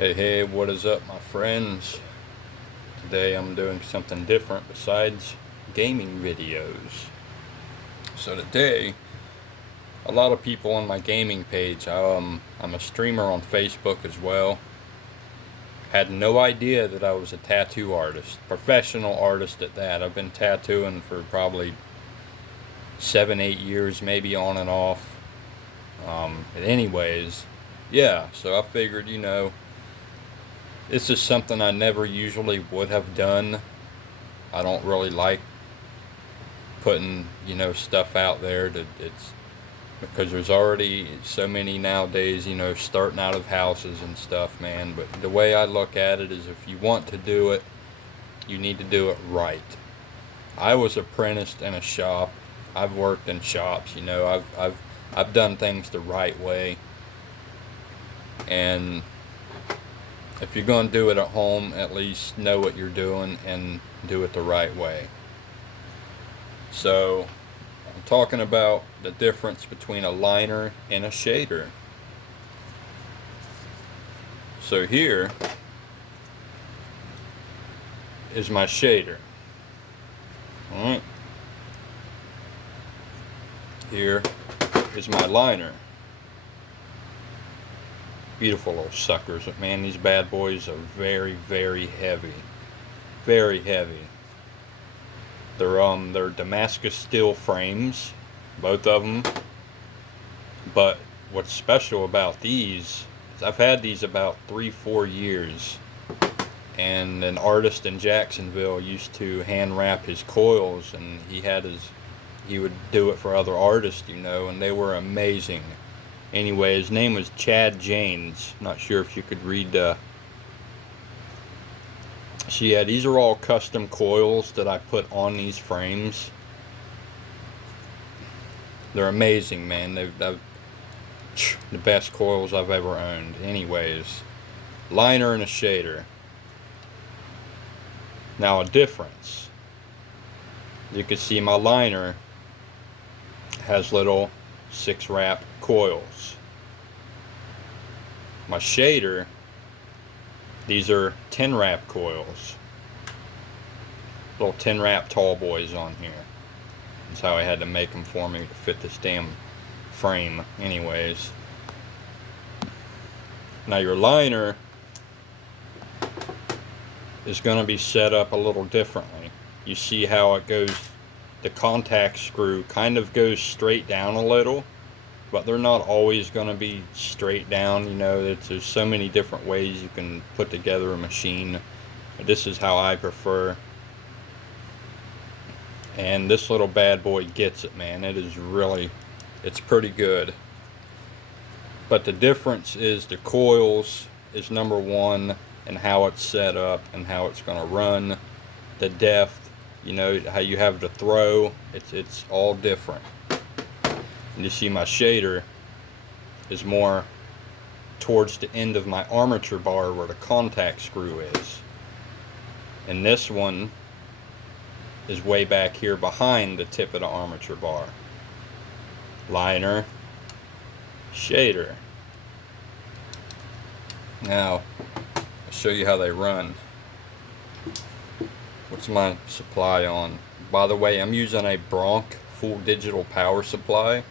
Hey, what is up, my friends? Today I'm doing something different besides gaming videos. So today, a lot of people on my gaming page, I'm a streamer on Facebook as well, had no idea that I was a tattoo artist, professional artist at that. I've been tattooing for probably 7, 8 years, maybe on and off. But anyways, yeah, so I figured, this is something I never usually would have done. I don't really like putting, stuff out there it's because there's already so many nowadays, starting out of houses and stuff, man. But the way I look at it is if you want to do it, you need to do it right. I was apprenticed in a shop. I've worked in shops, I've done things the right way. And if you're going to do it at home, at least know what you're doing and do it the right way. So, I'm talking about the difference between a liner and a shader. So here is my shader. Alright. Here is my liner. Beautiful little suckers. Man, these bad boys are very, very heavy. Very heavy. They're Damascus steel frames, both of them. But what's special about these is I've had these about 3-4 years. And an artist in Jacksonville used to hand wrap his coils, and he would do it for other artists, and they were amazing. Anyway, his name was Chad Janes. Not sure if you could read. So yeah, these are all custom coils that I put on these frames. They're amazing, man. They've the best coils I've ever owned. Anyways, liner and a shader. Now a difference. You can see my liner has little 6-wrap coils. My shader, these are 10-wrap coils. Little 10-wrap tall boys on here. That's how I had to make them for me to fit this damn frame. Anyways. Now your liner is going to be set up a little differently. You see how it goes, the contact screw kind of goes straight down a little, but they're not always going to be straight down. There's so many different ways you can put together a machine. This is how I prefer. And this little bad boy gets it, man. It's pretty good. But the difference is the coils is number one, and how it's set up and how it's going to run. The depth, how you have the throw, it's all different. And you see my shader is more towards the end of my armature bar where the contact screw is. And this one is way back here behind the tip of the armature bar. Liner, shader. Now, I'll show you how they run. What's my supply on? By the way, I'm using a Bronc full digital power supply.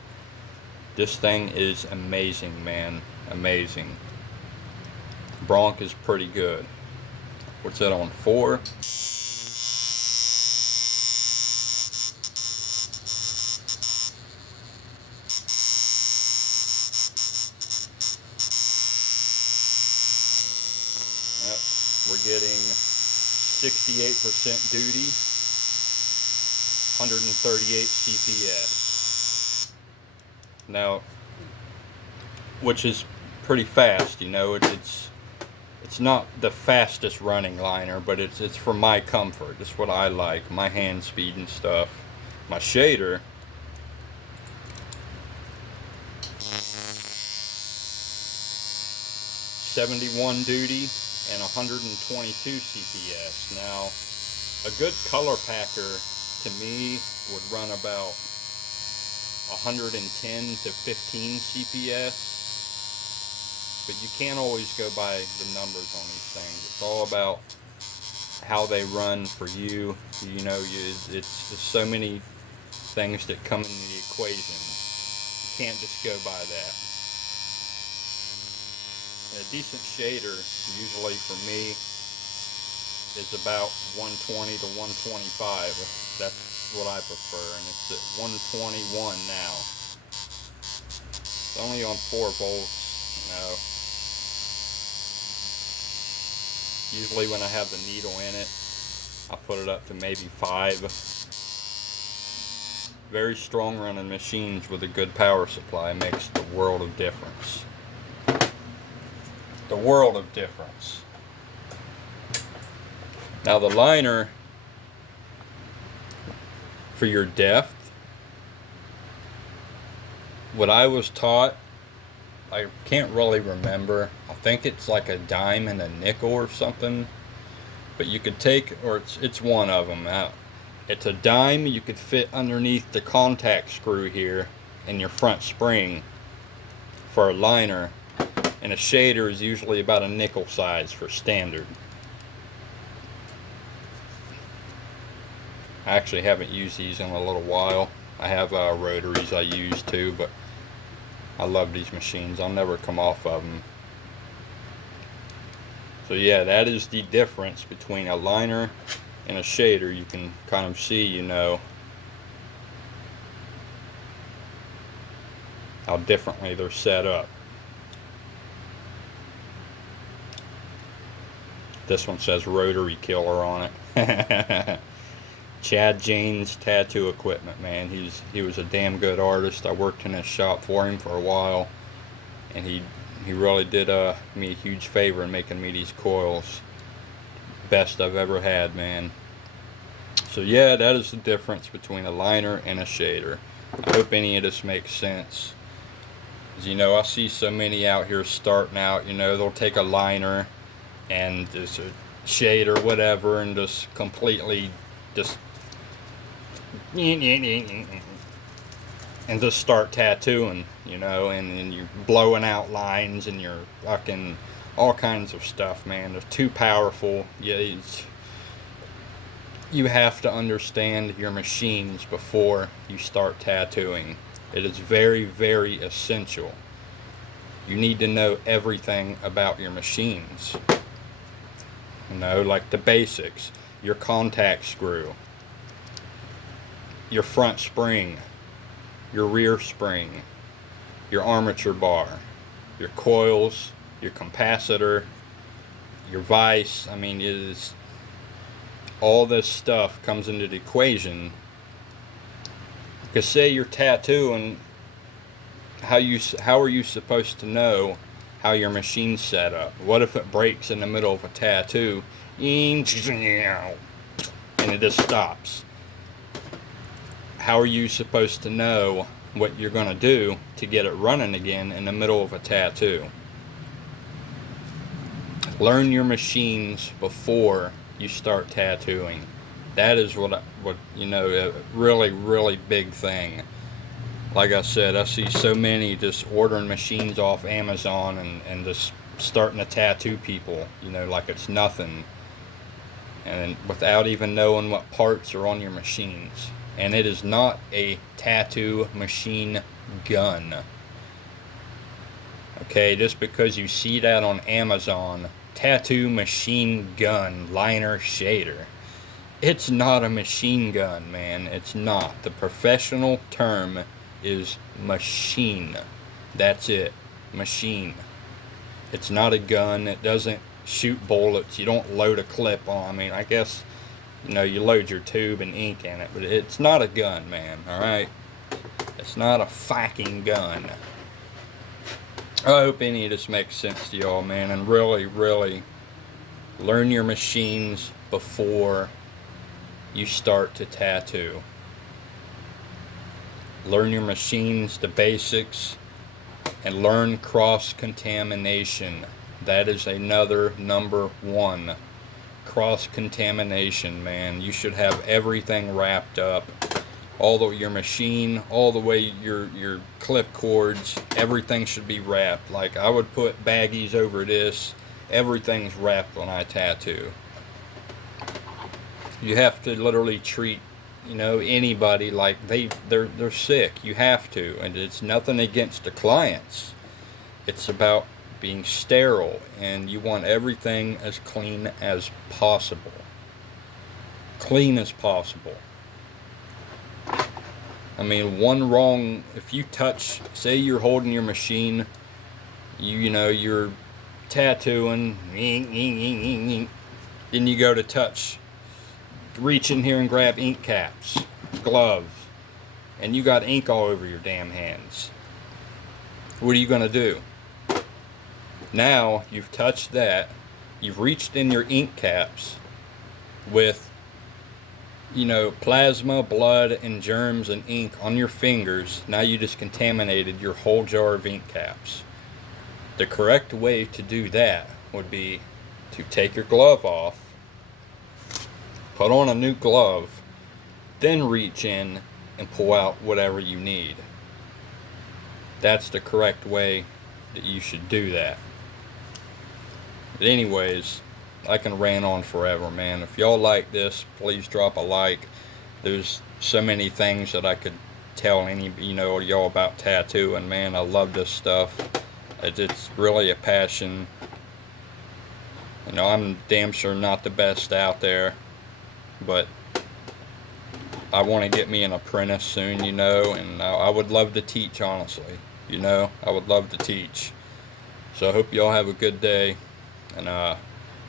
This thing is amazing, man. Amazing. Bronc is pretty good. What's that on? 4? Yep, we're getting 68% duty, 138 CPS. Now, which is pretty fast, it's not the fastest running liner, but it's for my comfort. It's what I like, my hand speed and stuff. My shader, '71 duty and 122 CPS. Now, a good color packer to me would run about 110 to 15 CPS. but you can't always go by the numbers on these things. It's all about how they run for you. You know, it's so many things that come into the equation. You can't just go by that. A decent shader, usually for me, is about 120 to 125. That's what I prefer, and it's at 121 now. It's only on 4 volts, you know. Usually when I have the needle in it, I put it up to maybe 5. Very strong running machines with a good power supply makes the world of difference. The world of difference. Now the liner for your depth, what I was taught, I can't really remember. I think it's like a dime and a nickel or something. But you could take, or it's one of them out. It's a dime you could fit underneath the contact screw here in your front spring for a liner. And a shader is usually about a nickel size for standard. I actually haven't used these in a little while. I have rotaries I use too, but I love these machines. I'll never come off of them. So yeah, that is the difference between a liner and a shader. You can kind of see, you know, how differently they're set up. This one says Rotary Killer on it. Chad Jane's tattoo equipment, man. He was a damn good artist. I worked in his shop for him for a while, and he really did me a huge favor in making me these coils. Best I've ever had, man. So yeah, that is the difference between a liner and a shader. I hope any of this makes sense. As you know, I see so many out here starting out, you know, they'll take a liner and just a shader, whatever, and just completely just and just start tattooing, you know, and you're blowing out lines and you're fucking all kinds of stuff, man. They're too powerful. You have to understand your machines before you start tattooing. It is very, very essential. You need to know everything about your machines. You know, like the basics. Your contact screw, your front spring, your rear spring, your armature bar, your coils, your capacitor, your vise. I mean, it is all this stuff comes into the equation. Because say you're tattooing, how are you supposed to know how your machine's set up? What if it breaks in the middle of a tattoo and it just stops? How are you supposed to know what you're going to do to get it running again in the middle of a tattoo? Learn your machines before you start tattooing. That is what you know, a really, really big thing. Like I said, I see so many just ordering machines off Amazon and just starting to tattoo people, you know, like it's nothing, and without even knowing what parts are on your machines. And it is not a tattoo machine gun. Okay, just because you see that on Amazon, tattoo machine gun liner shader, it's not a machine gun, man. It's not. The professional term is machine. That's it. Machine. It's not a gun. It doesn't shoot bullets. You don't load a clip on. I mean, I guess, you know, you load your tube and ink in it, but it's not a gun, man. Alright? It's not a fucking gun. I hope any of this makes sense to y'all, man. And really, really learn your machines before you start to tattoo. Learn your machines, the basics, and learn cross-contamination. That is another number one. Cross-contamination, man. You should have everything wrapped up your machine, all the way your clip cords, everything should be wrapped. Like, I would put baggies over this. Everything's wrapped when I tattoo. You have to literally treat, anybody like they're sick. You have to, and it's nothing against the clients. It's about being sterile, and you want everything as clean as possible. Clean as possible. I mean, one wrong, if you touch, say you're holding your machine, you're tattooing, then you go to touch, reach in here and grab ink caps, gloves, and you got ink all over your damn hands. What are you going to do? Now, you've touched that, you've reached in your ink caps with plasma, blood, and germs and ink on your fingers. Now you just contaminated your whole jar of ink caps. The correct way to do that would be to take your glove off, put on a new glove, then reach in and pull out whatever you need. That's the correct way that you should do that. But anyways, I can rant on forever, man. If y'all like this, please drop a like. There's so many things that I could tell y'all about tattooing, man. I love this stuff. It's really a passion. I'm damn sure not the best out there, but I want to get me an apprentice soon, and I would love to teach, honestly. I would love to teach. So I hope y'all have a good day, and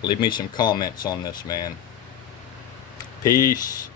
leave me some comments on this, man. Peace.